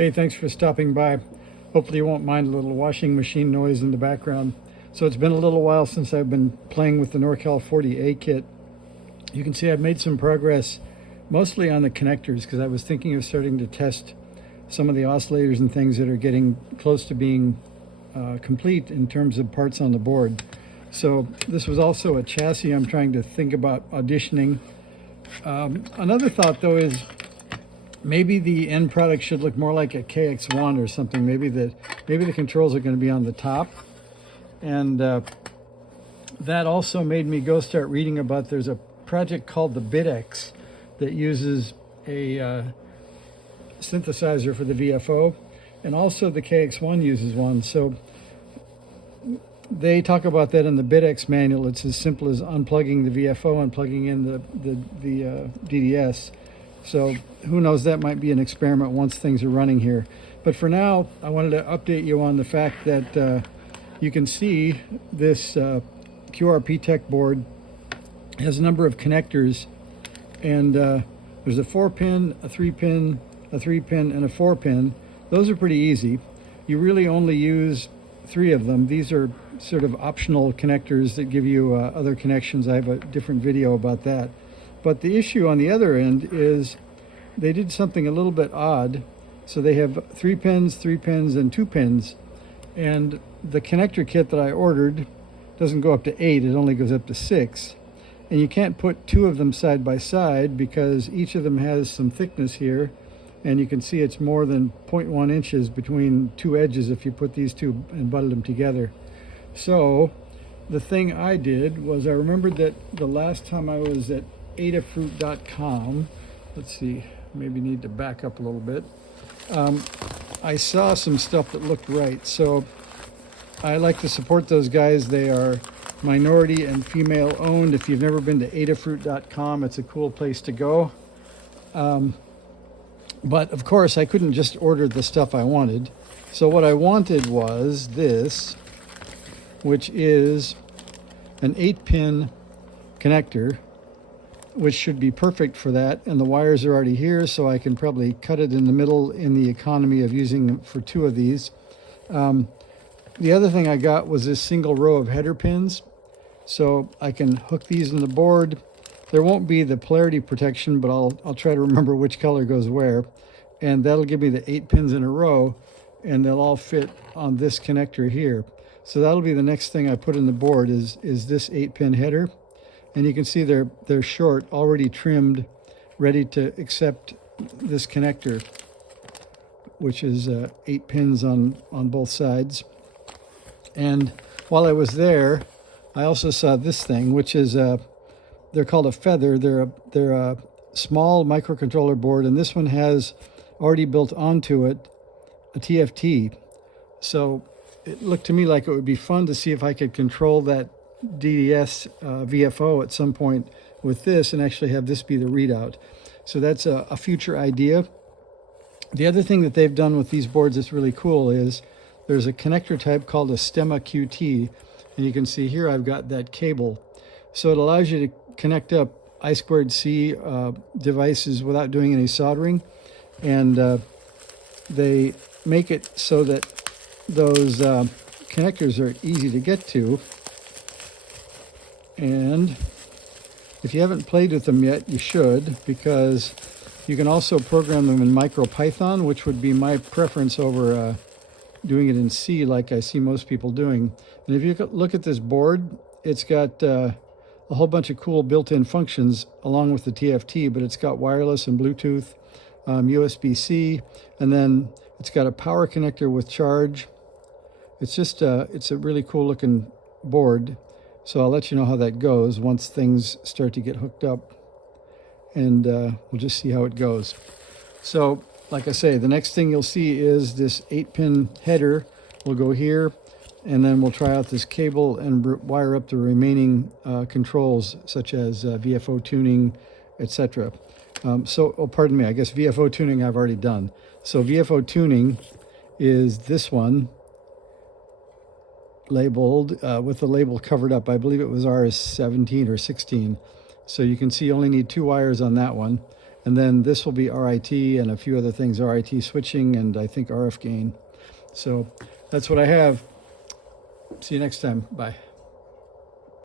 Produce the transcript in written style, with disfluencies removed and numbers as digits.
Hey, thanks for stopping by. Hopefully you won't mind a little washing machine noise in the background. So it's been a little while since I've been playing with the Norcal 40A kit. You can see I've made some progress mostly on the connectors because I was thinking of starting to test some of the oscillators and things that are getting close to being complete in terms of parts on the board. So this was also a chassis I'm trying to think about auditioning. Another thought though is maybe the end product should look more like a KX1 or something. Maybe the controls are going to be on the top. And that also made me go start reading about, there's a project called the BitX that uses a synthesizer for the VFO, and also the KX1 uses one. So they talk about that in the BitX manual. It's as simple as unplugging the VFO and plugging in the DDS. So who knows, that might be an experiment once things are running here. But for now, I wanted to update you on the fact that you can see this QRP Tech board has a number of connectors, and there's a 4-pin, a 3-pin, a 3-pin, and a 4-pin. Those are pretty easy. You really only use 3 of them. These are sort of optional connectors that give you other connections. I have a different video about that. But the issue on the other end is they did something a little bit odd. So they have 3 pins, 3 pins, and 2 pins. And the connector kit that I ordered doesn't go up to 8, it only goes up to 6. And you can't put 2 of them side by side because each of them has some thickness here. And you can see it's more than 0.1 inches between 2 edges if you put these 2 and butted them together. So the thing I did was I remembered that the last time I was at adafruit.com, let's see, maybe need to back up a little bit. I saw some stuff that looked right. So I like to support those guys. They are minority and female owned. If you've never been to adafruit.com, it's a cool place to go. But of course, I couldn't just order the stuff I wanted. So what I wanted was this, which is an 8-pin connector, which should be perfect for that. And the wires are already here, so I can probably cut it in the middle in the economy of using them for 2 of these. The other thing I got was this single row of header pins. So I can hook these in the board. There won't be the polarity protection, but I'll try to remember which color goes where. And that'll give me the 8 pins in a row, and they'll all fit on this connector here. So that'll be the next thing I put in the board is this 8-pin header. And you can see they're short, already trimmed, ready to accept this connector, which is 8 pins on both sides. And while I was there, I also saw this thing, which is they're called a Feather. They're a small microcontroller board, and this one has already built onto it a TFT. So it looked to me like it would be fun to see if I could control that DDS VFO at some point with this and actually have this be the readout. So that's a future idea. The other thing that they've done with these boards that's really cool is there's a connector type called a Stemma QT, and you can see here I've got that cable. So it allows you to connect up I2C devices without doing any soldering, and they make it so that those connectors are easy to get to. And if you haven't played with them yet, you should, because you can also program them in MicroPython, which would be my preference over doing it in C like I see most people doing. And if you look at this board, it's got a whole bunch of cool built-in functions along with the TFT, but it's got wireless and Bluetooth, USB-C, and then it's got a power connector with charge. It's just it's a really cool looking board. So I'll let you know how that goes once things start to get hooked up, and we'll just see how it goes. So like I say, the next thing you'll see is this 8-pin header will go here, and then we'll try out this cable and wire up the remaining controls, such as VFO tuning, etc. Pardon me, I guess VFO tuning I've already done. So VFO tuning is this one, labeled with the label covered up. I believe it was RS17 or 16. So you can see you only need 2 wires on that one. And then this will be RIT and a few other things, RIT switching and I think RF gain. So that's what I have. See you next time. Bye.